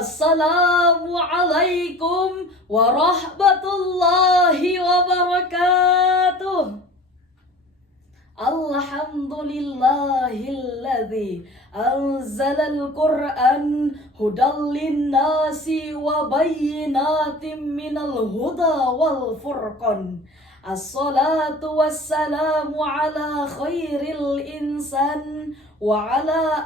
Assalamualaikum warahmatullahi wabarakatuh. Alhamdulillahilladzi anzalal Qur'an hudal linnasi wa bayyinatin minal huda wal furqan. Assalatu wassalamu ala khairil insan wa ala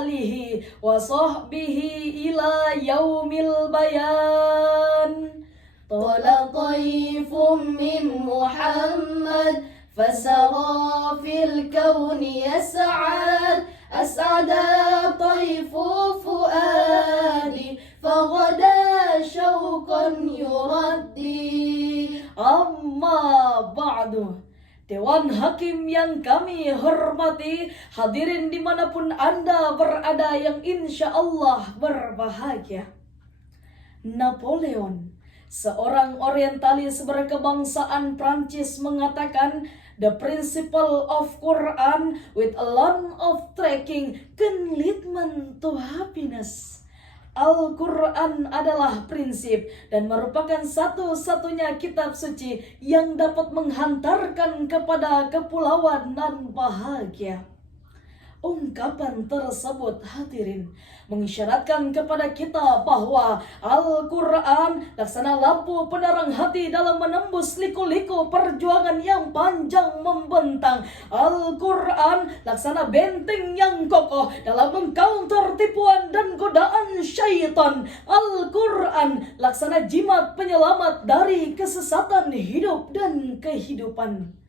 alihi wa sahbihi ila yaumil bayan. Tala taifum min Muhammad فسرى في الكون يسعد أسعد طيف فؤادي فغدا شوقا يردي أما بعد. Dewan Hakim yang kami hormati, hadirin dimanapun Anda berada yang insya Allah berbahagia. Napoleon, seorang orientalis berkebangsaan Prancis, mengatakan, "The principle of Quran with a line of tracking can lead man to happiness." Al-Quran adalah prinsip dan merupakan satu-satunya kitab suci yang dapat menghantarkan kepada kepulauan dan bahagia. Ungkapan tersebut, hadirin, mengisyaratkan kepada kita bahwa Al-Quran laksana lampu penerang hati dalam menembus liku-liku perjuangan yang panjang membentang. Al-Quran laksana benteng yang kokoh dalam mengcounter tipuan dan godaan syaitan. Al-Quran laksana jimat penyelamat dari kesesatan hidup dan kehidupan.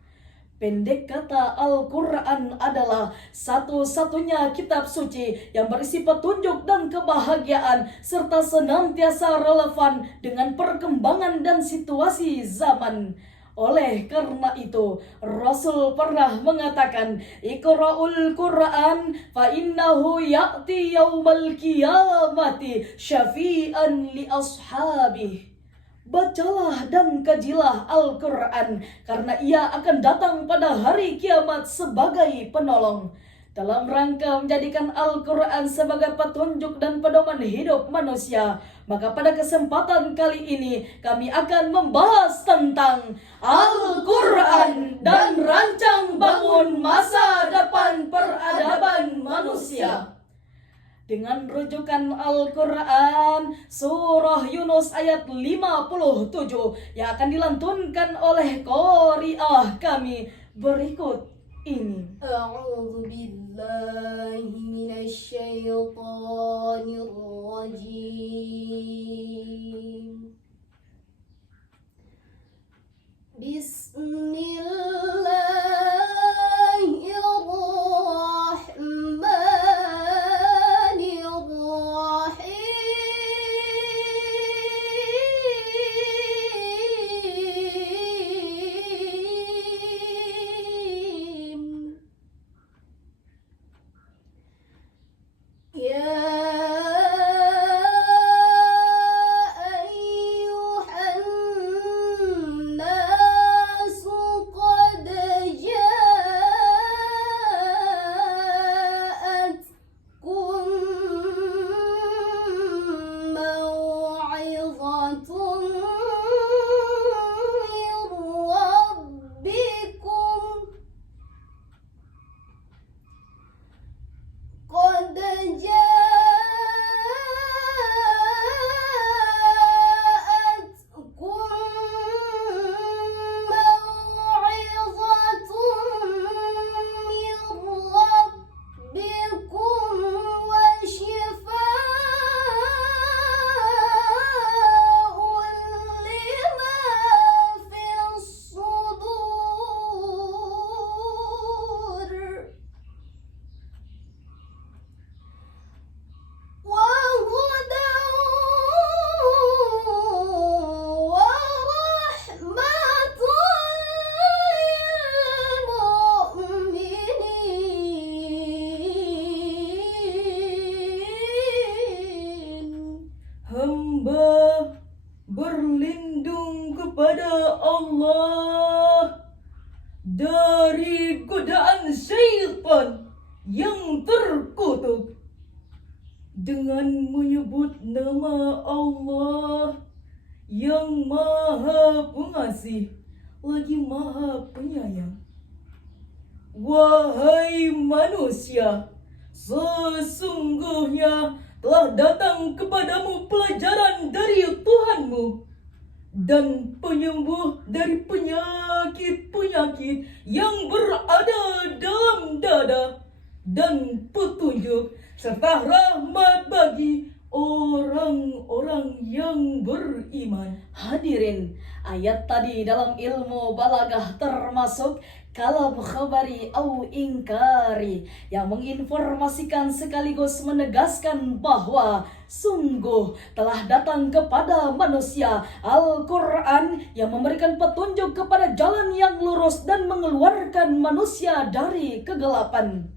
Pendek kata, Al-Quran adalah satu-satunya kitab suci yang berisi petunjuk dan kebahagiaan serta senantiasa relevan dengan perkembangan dan situasi zaman. Oleh karena itu, Rasul pernah mengatakan, "Iqra'ul Qur'an fa innahu ya'ti yaumal qiyamati syafi'an li ashabihi." Bacalah dan kajilah Al-Quran, karena ia akan datang pada hari kiamat sebagai penolong. Dalam rangka menjadikan Al-Quran sebagai petunjuk dan pedoman hidup manusia, maka pada kesempatan kali ini kami akan membahas tentang Al-Quran dan rancang bangun masa depan peradaban manusia. Dengan rujukan Al-Quran, surah Yunus ayat 57 yang akan dilantunkan oleh qari'ah kami berikut ini. A'udzu billahi minasy syaithanir rajim. dari godaan syaitan yang terkutuk. dengan menyebut nama Allah yang Maha Pengasih lagi Maha Penyayang. Wahai manusia, sesungguhnya telah datang kepadamu pelajaran dari Tuhanmu dan penyembuh dari penyakit-penyakit yang berada dalam dada dan petunjuk serta rahmat bagi orang-orang yang beriman. Hadirin, ayat tadi dalam ilmu balaghah termasuk kalam khabari au ingkari yang menginformasikan sekaligus menegaskan bahwa sungguh telah datang kepada manusia Al-Quran yang memberikan petunjuk kepada jalan yang lurus dan mengeluarkan manusia dari kegelapan.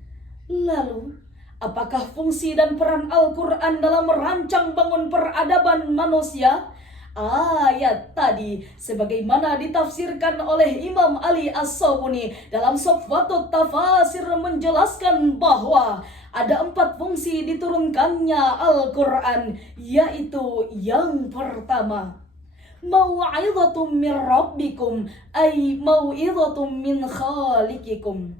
Lalu, apakah fungsi dan peran Al-Quran dalam merancang bangun peradaban manusia? Ayat tadi sebagaimana ditafsirkan oleh Imam Ali As-Sabuni dalam Sofwatut Tafasir menjelaskan bahwa ada 4 fungsi diturunkannya Al-Quran, yaitu yang pertama, mau'izatum min rabbikum ay mau'izatum min khaliqikum.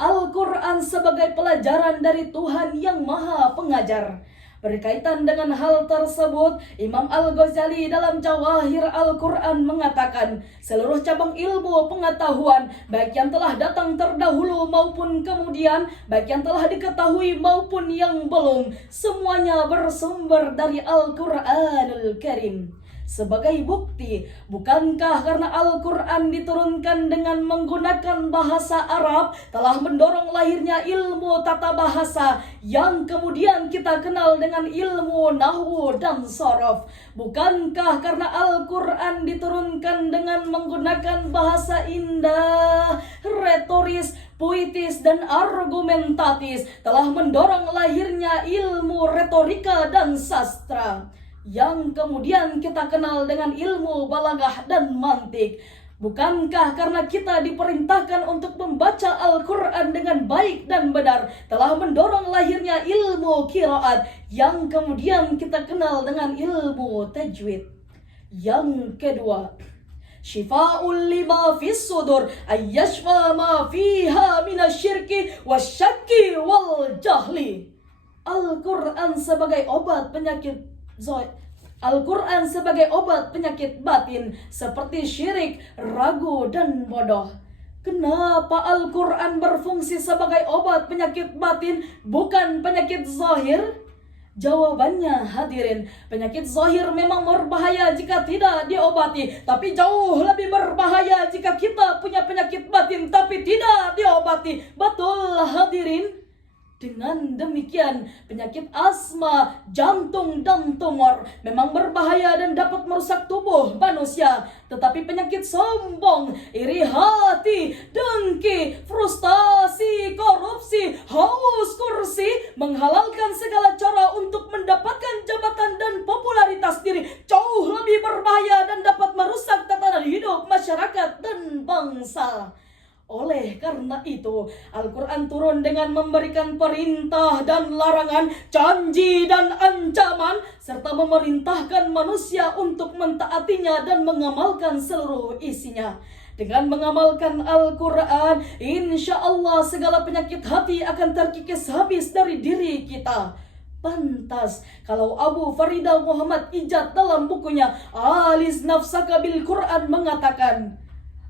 Al-Quran sebagai pelajaran dari Tuhan yang Maha Pengajar. Berkaitan dengan hal tersebut, Imam Al-Ghazali dalam Jawahir Al-Quran mengatakan, seluruh cabang ilmu pengetahuan, baik yang telah datang terdahulu maupun kemudian, baik yang telah diketahui maupun yang belum, semuanya bersumber dari Al-Quranul Karim. Sebagai bukti, bukankah karena Al-Quran diturunkan dengan menggunakan bahasa Arab telah mendorong lahirnya ilmu tata bahasa yang kemudian kita kenal dengan ilmu nahwu dan sorof? Bukankah karena Al-Quran diturunkan dengan menggunakan bahasa indah, retoris, puitis, dan argumentatis telah mendorong lahirnya ilmu retorika dan sastra yang kemudian kita kenal dengan ilmu balaghah dan mantik? Bukankah karena kita diperintahkan untuk membaca Al-Quran dengan baik dan benar telah mendorong lahirnya ilmu qiraat yang kemudian kita kenal dengan ilmu tajwid? Yang kedua, Shifa'ul lima fis sudur ayyashfa ma fiha minasyirki wasyakki wal jahli. Al-Quran sebagai obat penyakit Al-Quran sebagai obat penyakit batin seperti syirik, ragu, dan bodoh. Kenapa Al-Quran berfungsi sebagai obat penyakit batin, bukan penyakit zahir? Jawabannya hadirin, penyakit zahir memang berbahaya jika tidak diobati, tapi jauh lebih berbahaya jika kita punya penyakit batin tapi tidak diobati. Betul hadirin? Dengan demikian, penyakit asma, jantung, dan tumor memang berbahaya dan dapat merusak tubuh manusia. Tetapi penyakit sombong, iri hati, dengki, frustasi, korupsi, haus kursi, menghalalkan segala cara untuk mendapatkan jabatan dan popularitas diri jauh lebih berbahaya dan dapat merusak tatanan hidup masyarakat dan bangsa. Oleh karena itu, Al-Quran turun dengan memberikan perintah dan larangan, janji dan ancaman, serta memerintahkan manusia untuk mentaatinya dan mengamalkan seluruh isinya. Dengan mengamalkan Al-Quran, insya Allah segala penyakit hati akan terkikis habis dari diri kita. Pantas kalau Abu Faridah Muhammad Ijad dalam bukunya Alis Nafsaka Bil Quran mengatakan,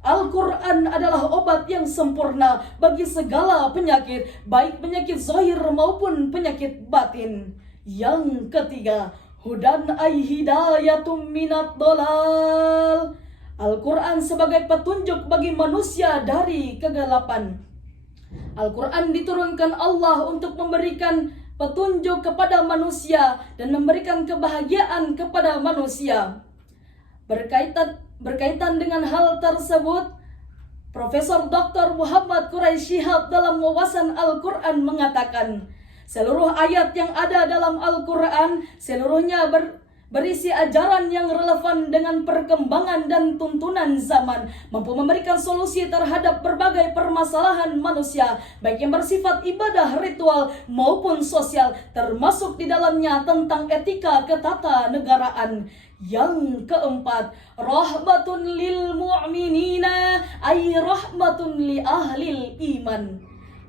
Al-Quran adalah obat yang sempurna bagi segala penyakit, baik penyakit zahir maupun penyakit batin. Yang ketiga, hudan ay hidayatum minat dolal. Al-Quran sebagai petunjuk bagi manusia dari kegelapan. Al-Quran diturunkan Allah untuk memberikan petunjuk kepada manusia dan memberikan kebahagiaan kepada manusia. Berkaitan dengan hal tersebut, Profesor Dr. Muhammad Quraisy Shihab dalam wawasan Al-Quran mengatakan, seluruh ayat yang ada dalam Al-Quran seluruhnya berisi ajaran yang relevan dengan perkembangan dan tuntunan zaman, mampu memberikan solusi terhadap berbagai permasalahan manusia, baik yang bersifat ibadah ritual maupun sosial, termasuk di dalamnya tentang etika ketatanegaraan. Yang keempat, rahmatun lil mu'minina, ay rahmatun li ahlil iman.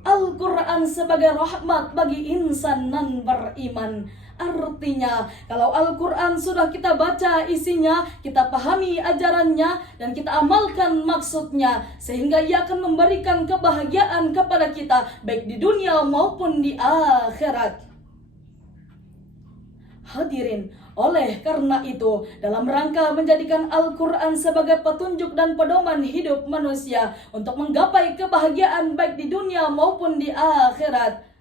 Al-Quran sebagai rahmat bagi insan nan beriman. Artinya, kalau Al-Quran sudah kita baca isinya, kita pahami ajarannya, dan kita amalkan maksudnya, sehingga ia akan memberikan kebahagiaan kepada kita, baik di dunia maupun di akhirat. Hadirin, oleh karena itu, dalam rangka menjadikan Al-Quran sebagai petunjuk dan pedoman hidup manusia untuk menggapai kebahagiaan baik di dunia maupun di akhirat,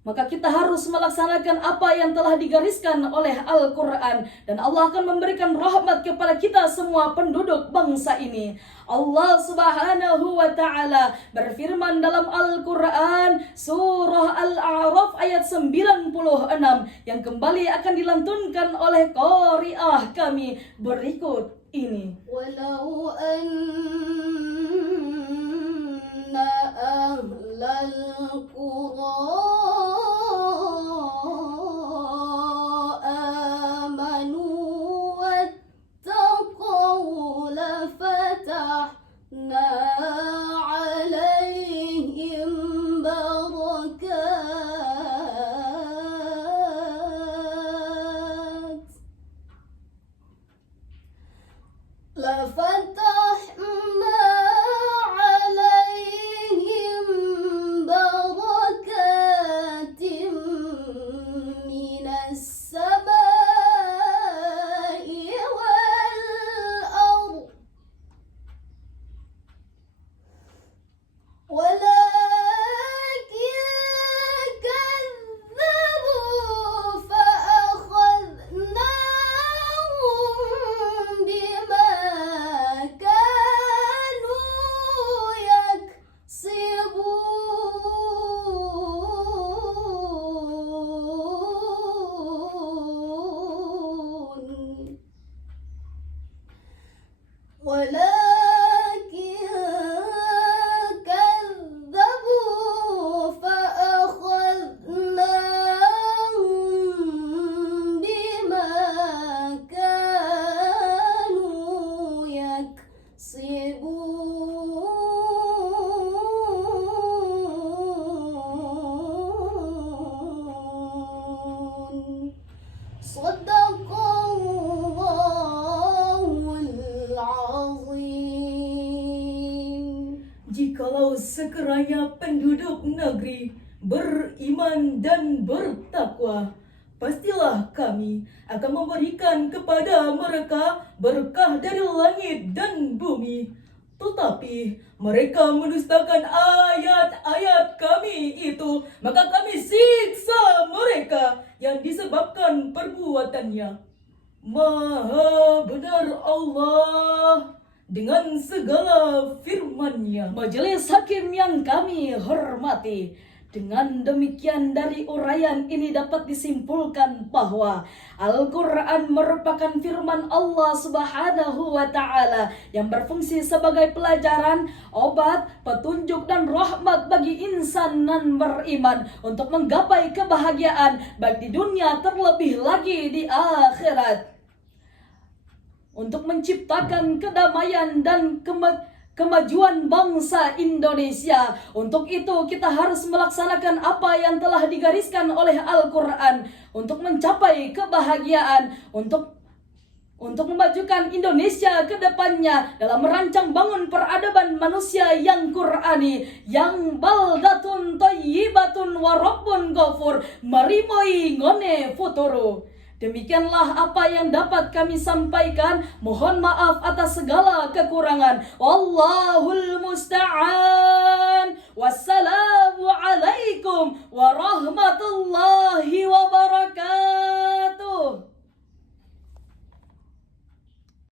maka kita harus melaksanakan apa yang telah digariskan oleh Al-Quran, dan Allah akan memberikan rahmat kepada kita semua penduduk bangsa ini. Allah Subhanahu wa Ta'ala berfirman dalam Al-Quran surah Al-A'raf ayat 96 yang kembali akan dilantunkan oleh qari'ah kami berikut ini. Walau anna ahlal qura Jikalau sekiranya penduduk negeri beriman dan bertakwa, pastilah kami akan memberikan kepada mereka berkah dari langit dan bumi. Tetapi mereka mendustakan ayat-ayat kami itu, maka kami siksa mereka yang disebabkan perbuatannya. Maha benar Allah dengan segala firman-Nya. Majelis Hakim yang kami hormati, dengan demikian dari uraian ini dapat disimpulkan bahwa Al-Quran merupakan firman Allah Subhanahu wa Ta'ala yang berfungsi sebagai pelajaran, obat, petunjuk, dan rahmat bagi insan nan beriman untuk menggapai kebahagiaan baik di dunia terlebih lagi di akhirat, untuk menciptakan kedamaian dan kemajuan bangsa Indonesia. Untuk itu kita harus melaksanakan apa yang telah digariskan oleh Al-Quran untuk mencapai kebahagiaan, untuk memajukan Indonesia ke depannya dalam merancang bangun peradaban manusia yang Qurani, yang baldatun thayyibatun wa rabbun ghafur, marimoi ngone futuro. Demikianlah apa yang dapat kami sampaikan. Mohon maaf atas segala kekurangan. Wallahul musta'an. Wassalamu